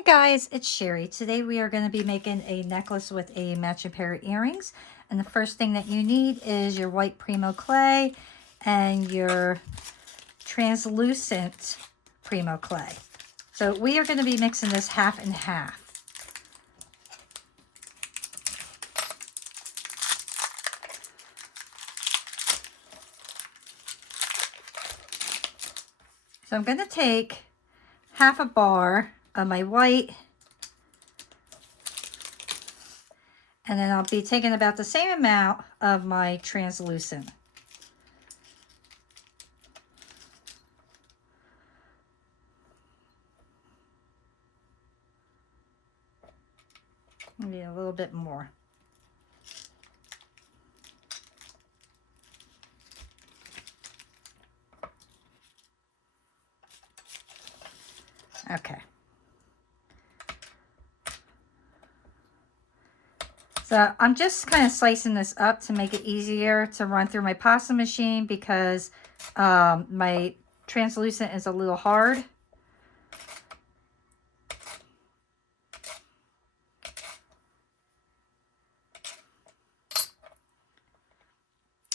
Hi guys, it's Sherry. Today we are going to be making a necklace with a matching pair of earrings. And the first thing that you need is your white Primo clay and your translucent Primo clay. So we are going to be mixing this half and half. So I'm going to take half a bar of my white, and then I'll be taking about the same amount of my translucent. Maybe a little bit more. Okay. So I'm just kind of slicing this up to make it easier to run through my pasta machine because my translucent is a little hard.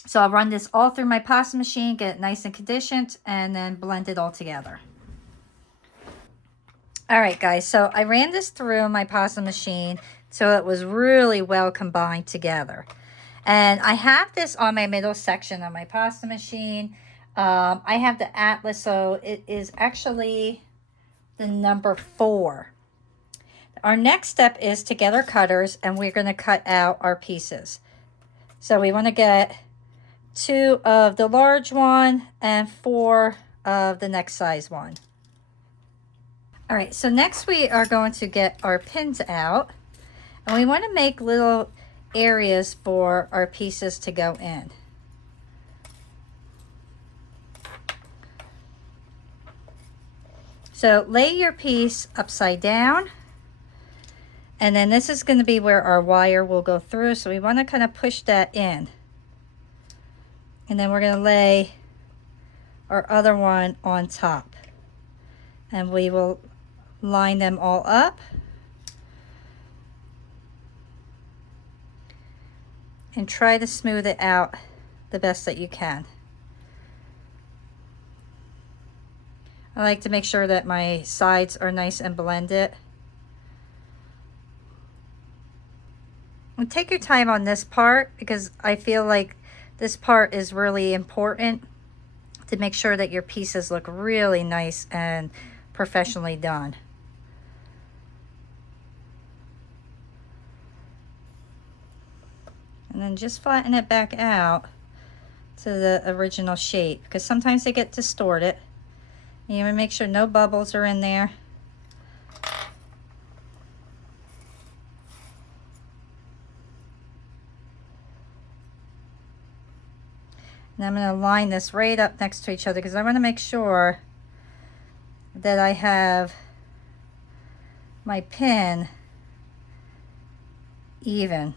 So I'll run this all through my pasta machine, get it nice and conditioned, and then blend it all together. All right, guys, so I ran this through my pasta machine so it was really well combined together. And I have this on my middle section of my pasta machine. I have the Atlas, so it is actually the number 4. Our next step is to get our cutters, and we're going to cut out our pieces. So we want to get 2 of the large one and 4 of the next size one. All right, so next we are going to get our pins out, and we want to make little areas for our pieces to go in. So lay your piece upside down, and then this is going to be where our wire will go through, so we want to kind of push that in. And then we're going to lay our other one on top, and we will line them all up and try to smooth it out the best that you can. I like to make sure that my sides are nice and blended. And take your time on this part because I feel like this part is really important to make sure that your pieces look really nice and professionally done. And then just flatten it back out to the original shape because sometimes they get distorted. You want to make sure no bubbles are in there. And I'm going to line this right up next to each other because I want to make sure that I have my pin even.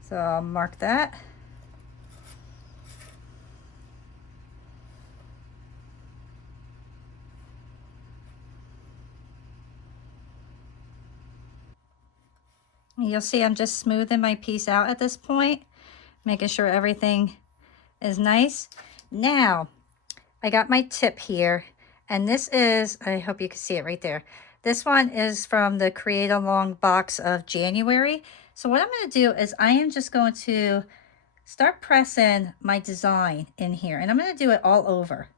So I'll mark that. You'll see I'm just smoothing my piece out at this point, making sure everything is nice. Now, I got my tip here, and this is, I hope you can see it right there. This one is from the Create a Long box of January. So what I'm going to do is I am just going to start pressing my design in here, and I'm going to do it all over.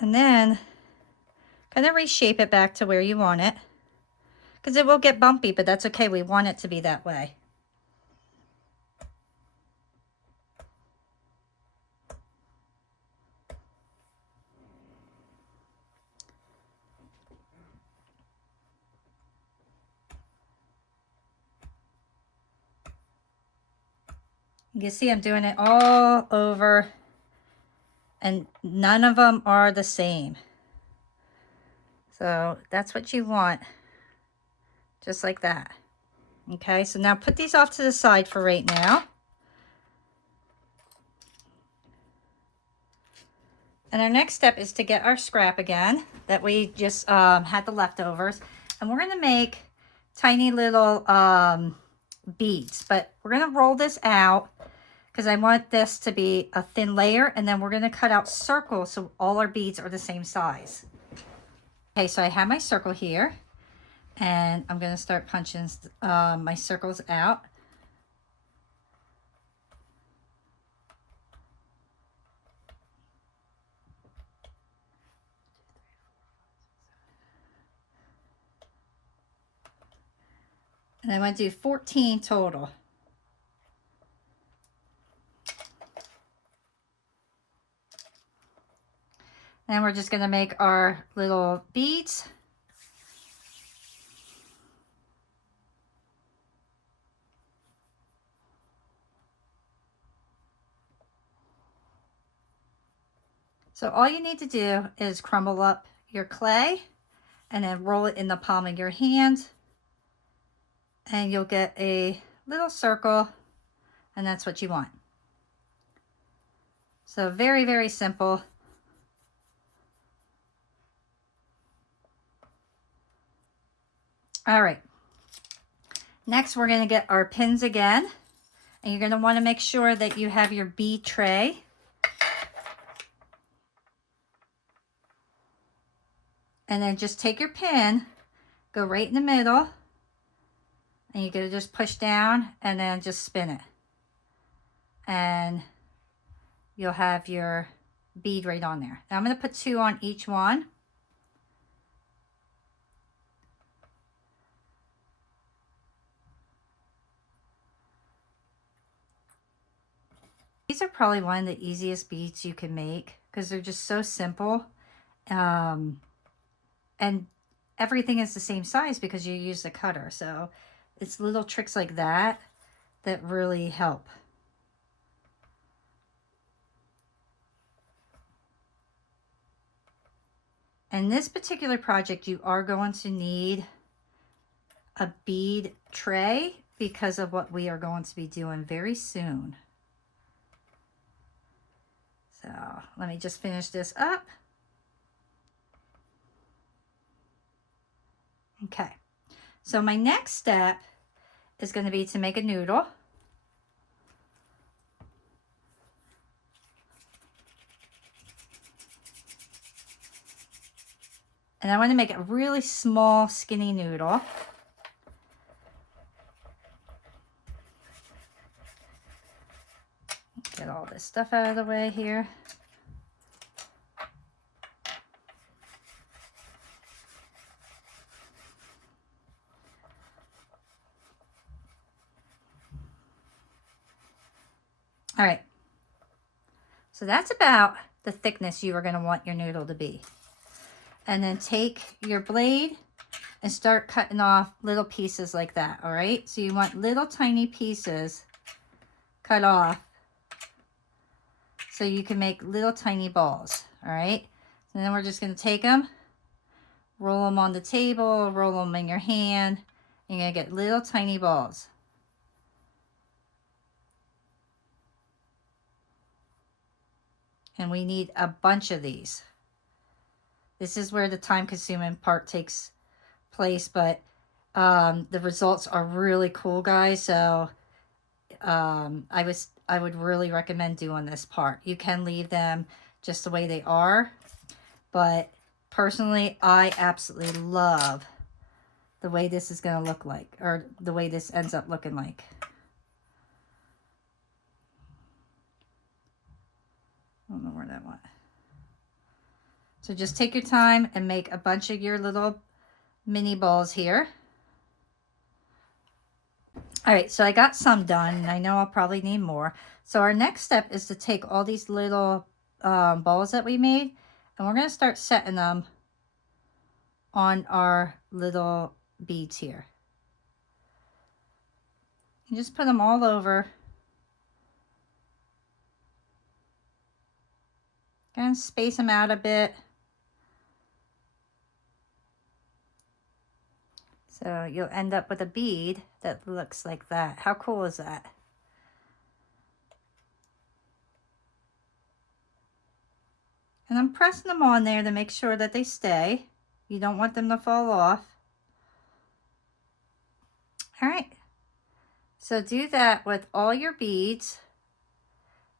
And then kind of reshape it back to where you want it, because it will get bumpy, but that's okay. We want it to be that way. You can see I'm doing it all over, and none of them are the same. So that's what you want, just like that. Okay, so now put these off to the side for right now. And our next step is to get our scrap again that we just had the leftovers. And we're going to make tiny little beads. But we're going to roll this out because I want this to be a thin layer. And then we're going to cut out circles so all our beads are the same size. Okay, so I have my circle here. And I'm going to start punching my circles out. And I'm going to do 14 total. And we're just going to make our little beads. So all you need to do is crumble up your clay and then roll it in the palm of your hand. And you'll get a little circle, and that's what you want. So very, very simple. All right. Next, we're going to get our pins again. And you're going to want to make sure that you have your bead tray. And then just take your pin, go right in the middle. And you're going to just push down and then just spin it. And you'll have your bead right on there. Now I'm going to put 2 on each one. These are probably one of the easiest beads you can make because they're just so simple. And everything is the same size because you use the cutter. So it's little tricks like that that really help. In this particular project, you are going to need a bead tray because of what we are going to be doing very soon. So let me just finish this up. Okay, so my next step is going to be to make a noodle. And I want to make a really small, skinny noodle. Get all this stuff out of the way here. All right, so that's about the thickness you are going to want your noodle to be. And then take your blade and start cutting off little pieces like that, all right? So you want little tiny pieces cut off so you can make little tiny balls, all right? And then we're just going to take them, roll them on the table, roll them in your hand, and you're going to get little tiny balls. And we need a bunch of these. This is where the time-consuming part takes place, but the results are really cool, guys. So I would really recommend doing this part. You can leave them just the way they are, but personally, I absolutely love the way this is going to look like, or the way this ends up looking like. I don't know where that went. So just take your time and make a bunch of your little mini balls here. All right, so I got some done, and I know I'll probably need more. So our next step is to take all these little balls that we made, and we're going to start setting them on our little beads here. And just put them all over. And space them out a bit. So you'll end up with a bead that looks like that. How cool is that? And I'm pressing them on there to make sure that they stay. You don't want them to fall off. All right. So do that with all your beads.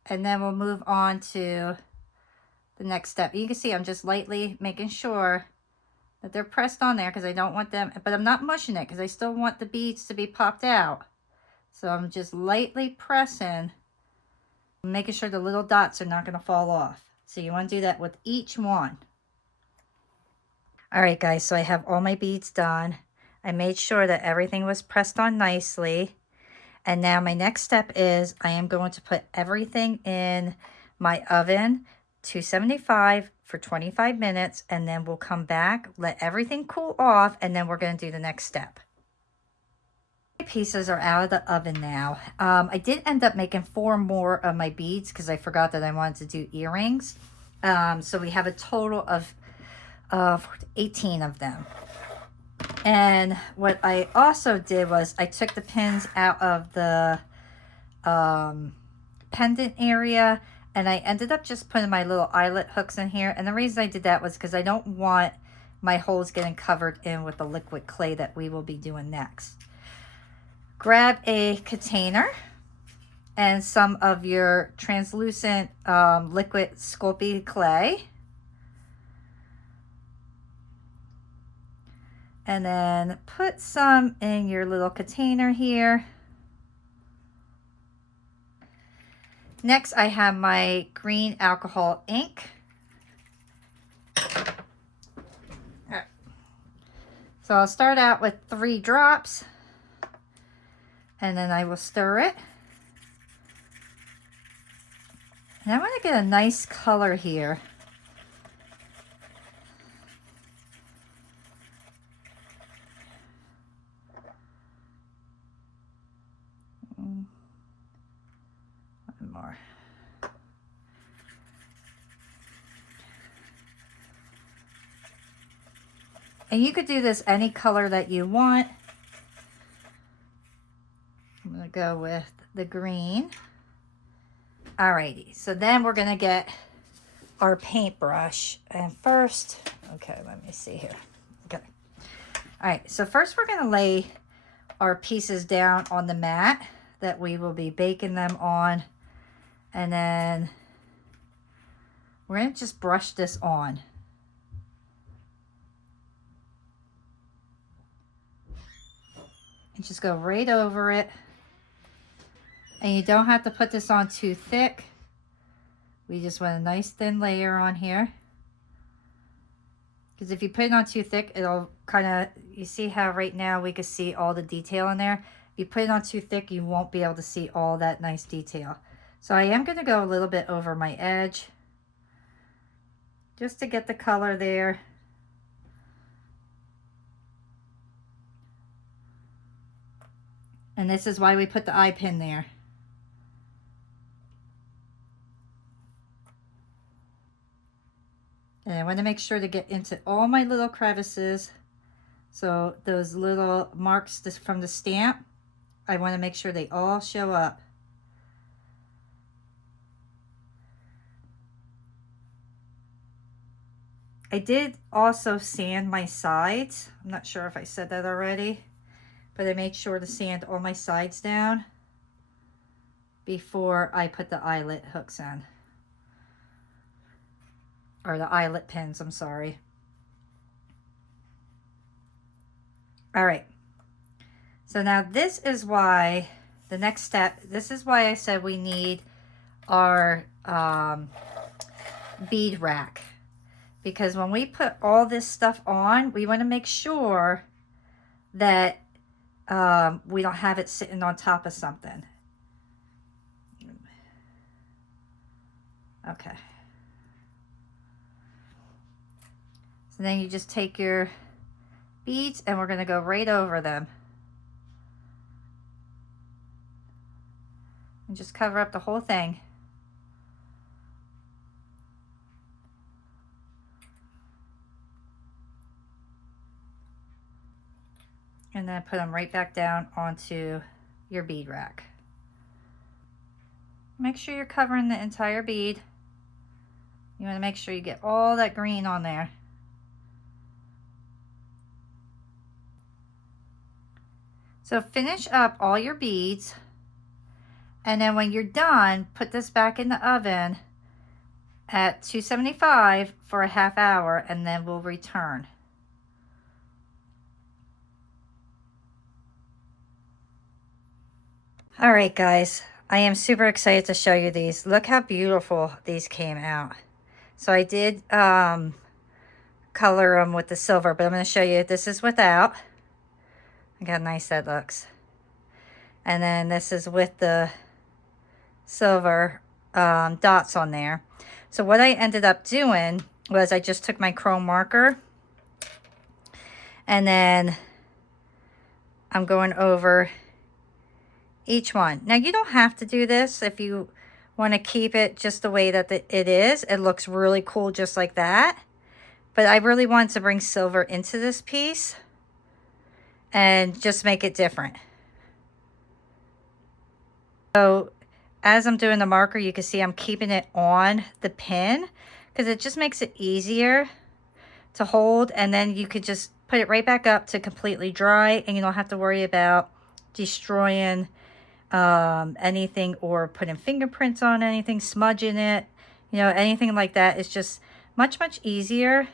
And then we'll move on to the next step. You can see I'm just lightly making sure that they're pressed on there because I don't want them, but I'm not mushing it because I still want the beads to be popped out. So I'm just lightly pressing, making sure the little dots are not going to fall off. So you want to do that with each one. All right, guys, so I have all my beads done. I made sure that everything was pressed on nicely. And now my next step is I am going to put everything in my oven, 275 for 25 minutes, and then we'll come back, let everything cool off, and then we're going to do the next step. My pieces are out of the oven now. I did end up making 4 more of my beads because I forgot that I wanted to do earrings. So we have a total of 18 of them. And what I also did was I took the pins out of the pendant area, and I ended up just putting my little eyelet hooks in here. And the reason I did that was because I don't want my holes getting covered in with the liquid clay that we will be doing next. Grab a container and some of your translucent liquid Sculpey clay. And then put some in your little container here. Next, I have my green alcohol ink. All right. So I'll start out with 3 drops, and then I will stir it. And I want to get a nice color here. More. And you could do this any color that you want. I'm going to go with the green. Alrighty, so then we're going to get our paintbrush. And first, okay, let me see here. Okay. Alright, so first we're going to lay our pieces down on the mat that we will be baking them on. And then we're going to just brush this on. And just go right over it. And you don't have to put this on too thick. We just want a nice thin layer on here. Because if you put it on too thick, it'll kind of, you see how right now we can see all the detail in there? If you put it on too thick, you won't be able to see all that nice detail. So I am going to go a little bit over my edge just to get the color there. And this is why we put the eye pin there. And I want to make sure to get into all my little crevices. So those little marks from the stamp, I want to make sure they all show up. I did also sand my sides. I'm not sure if I said that already, but I made sure to sand all my sides down before I put the eyelet hooks in. Or the eyelet pins, I'm sorry. All right. So now this is why, the next step, this is why I said we need our bead rack. Because when we put all this stuff on, we want to make sure that we don't have it sitting on top of something. Okay. So then you just take your beads and we're going to go right over them. And just cover up the whole thing. And then put them right back down onto your bead rack. Make sure you're covering the entire bead. You want to make sure you get all that green on there. So finish up all your beads, and then when you're done, put this back in the oven at 275 for a half hour, and then we'll return. All right, guys, I am super excited to show you these. Look how beautiful these came out. So I did color them with the silver, but I'm going to show you, this is without. Look how nice that looks. And then this is with the silver dots on there. So what I ended up doing was I just took my chrome marker, and then I'm going over each one. Now you don't have to do this if you want to keep it just the way that it is. It looks really cool just like that. But I really wanted to bring silver into this piece and just make it different. So as I'm doing the marker, you can see I'm keeping it on the pin because it just makes it easier to hold, and then you could just put it right back up to completely dry, and you don't have to worry about destroying anything or putting fingerprints on anything, smudging it, you know, anything like that. It's just much easier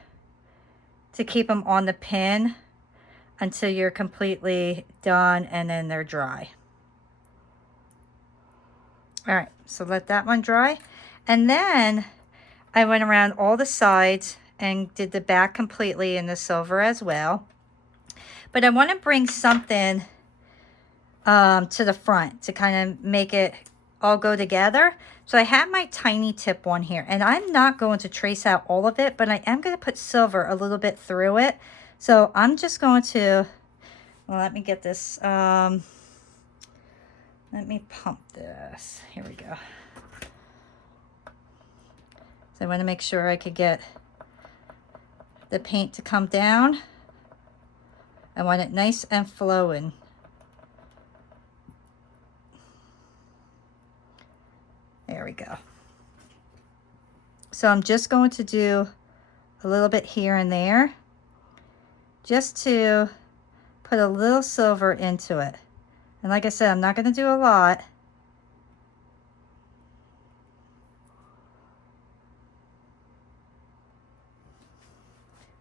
to keep them on the pin until you're completely done, and then they're dry. All right, so let that one dry. And then I went around all the sides and did the back completely in the silver as well. But I want to bring something to the front to kind of make it all go together. So I have my tiny tip one here, and I'm not going to trace out all of it, but I am going to put silver a little bit through it. So I'm just going to, well, let me get this, let me pump this. Here we go. So I want to make sure I could get the paint to come down. I want it nice and flowing. There we go. So I'm just going to do a little bit here and there, just to put a little silver into it. And like I said, I'm not going to do a lot.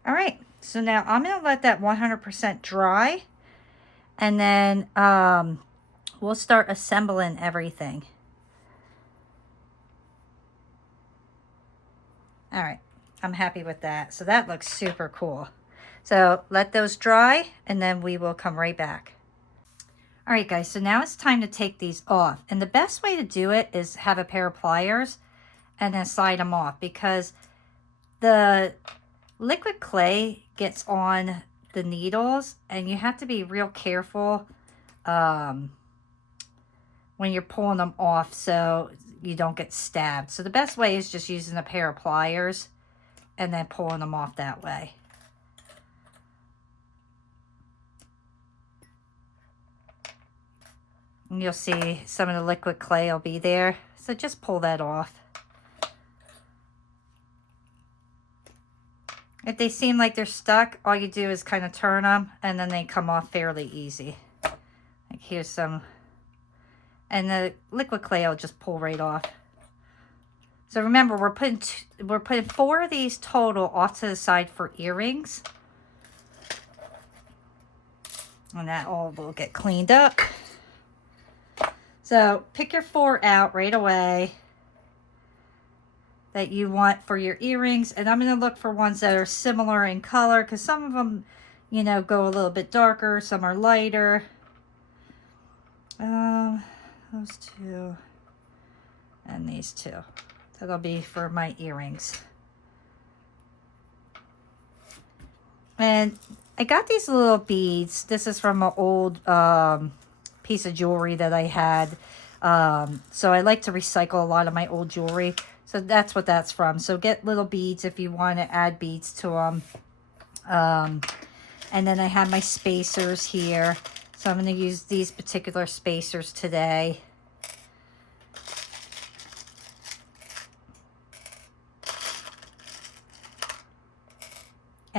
All right, so now I'm going to let that 100% dry, and then we'll start assembling everything. All right, I'm happy with that. So that looks super cool. So let those dry, and then we will come right back. All right, guys, so now it's time to take these off. And the best way to do it is have a pair of pliers and then slide them off, because the liquid clay gets on the needles, and you have to be real careful when you're pulling them off so you don't get stabbed. So the best way is just using a pair of pliers and then pulling them off that way. And you'll see some of the liquid clay will be there. So just pull that off. If they seem like they're stuck, all you do is kind of turn them, and then they come off fairly easy. Like here's some, and the liquid clay will just pull right off. So remember, we're putting 4 of these total off to the side for earrings, and that all will get cleaned up. So pick your 4 out right away that you want for your earrings, and I'm going to look for ones that are similar in color, because some of them, you know, go a little bit darker, some are lighter. Those 2 and these 2. That'll be for my earrings. And I got these little beads. This is from an old piece of jewelry that I had. So I like to recycle a lot of my old jewelry. So that's what that's from. So get little beads if you want to add beads to them. And then I have my spacers here. So I'm going to use these particular spacers today.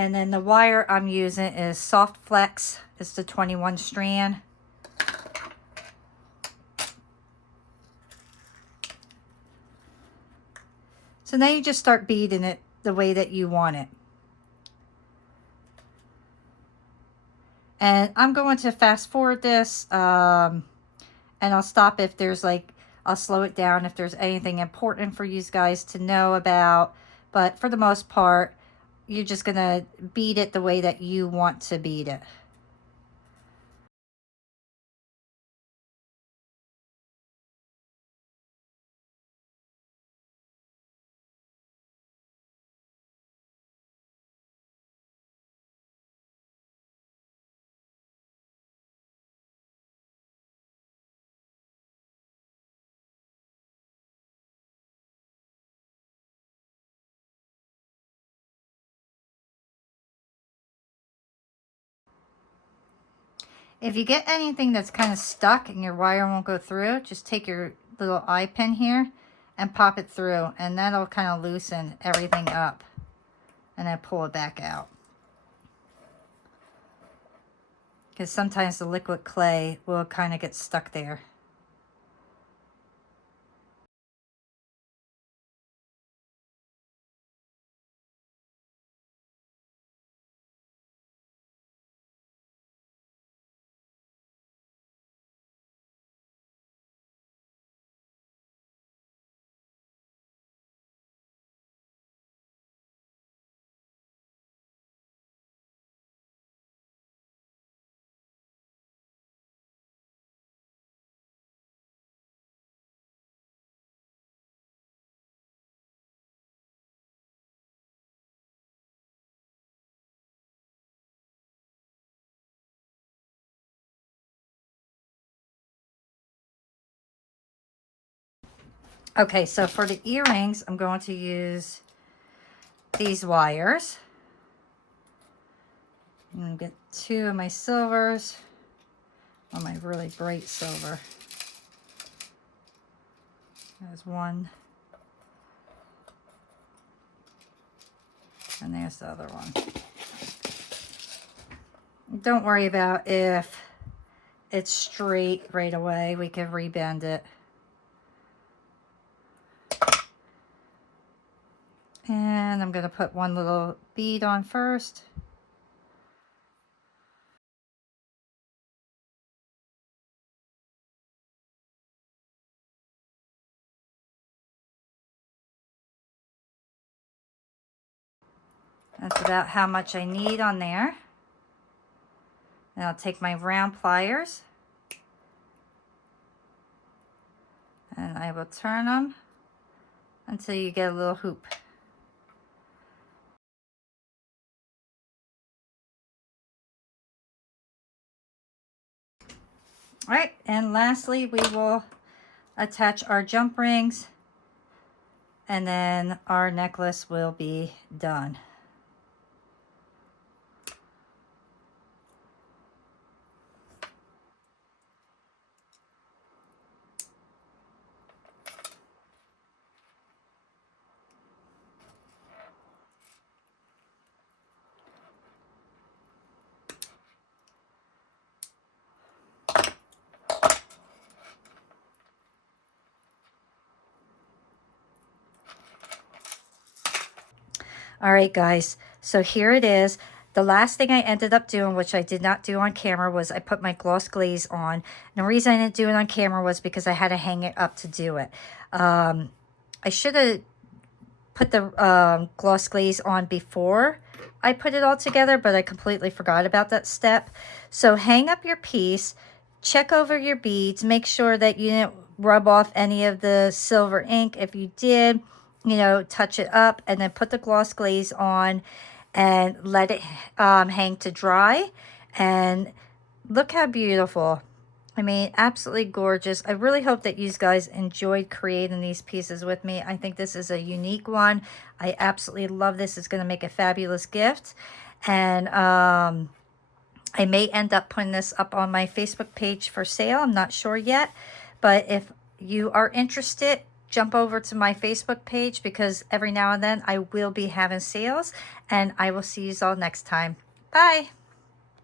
And then the wire I'm using is Soft Flex. It's the 21 strand. So now you just start beading it the way that you want it. And I'm going to fast forward this, and I'll stop if there's I'll slow it down if there's anything important for you guys to know about. But for the most part, you're just going to bead it the way that you want to bead it. If you get anything that's kind of stuck and your wire won't go through, just take your little eye pin here and pop it through, and that'll kind of loosen everything up, and then pull it back out. Because sometimes the liquid clay will kind of get stuck there. Okay, so for the earrings, I'm going to use these wires. I'm going to get 2 of my silvers, or my really bright silver. There's 1. And there's the other one. Don't worry about if it's straight right away. We can rebend it. And I'm going to put 1 little bead on first. That's about how much I need on there. And I'll take my round pliers and I will turn them until you get a little hoop. All right, and lastly, we will attach our jump rings, and then our necklace will be done. All right, guys, so here it is. The last thing I ended up doing, which I did not do on camera, was I put my gloss glaze on. And the reason I didn't do it on camera was because I had to hang it up to do it. I should have put the gloss glaze on before I put it all together, but I completely forgot about that step. So hang up your piece, check over your beads, make sure that you didn't rub off any of the silver ink. If you did, you know, touch it up, and then put the gloss glaze on and let it hang to dry. And look how beautiful. I mean, absolutely gorgeous. I really hope that you guys enjoyed creating these pieces with me. I think this is a unique one. I absolutely love this. It's going to make a fabulous gift. And I may end up putting this up on my Facebook page for sale. I'm not sure yet. But if you are interested, jump over to my Facebook page, because every now and then I will be having sales, and I will see you all next time. Bye.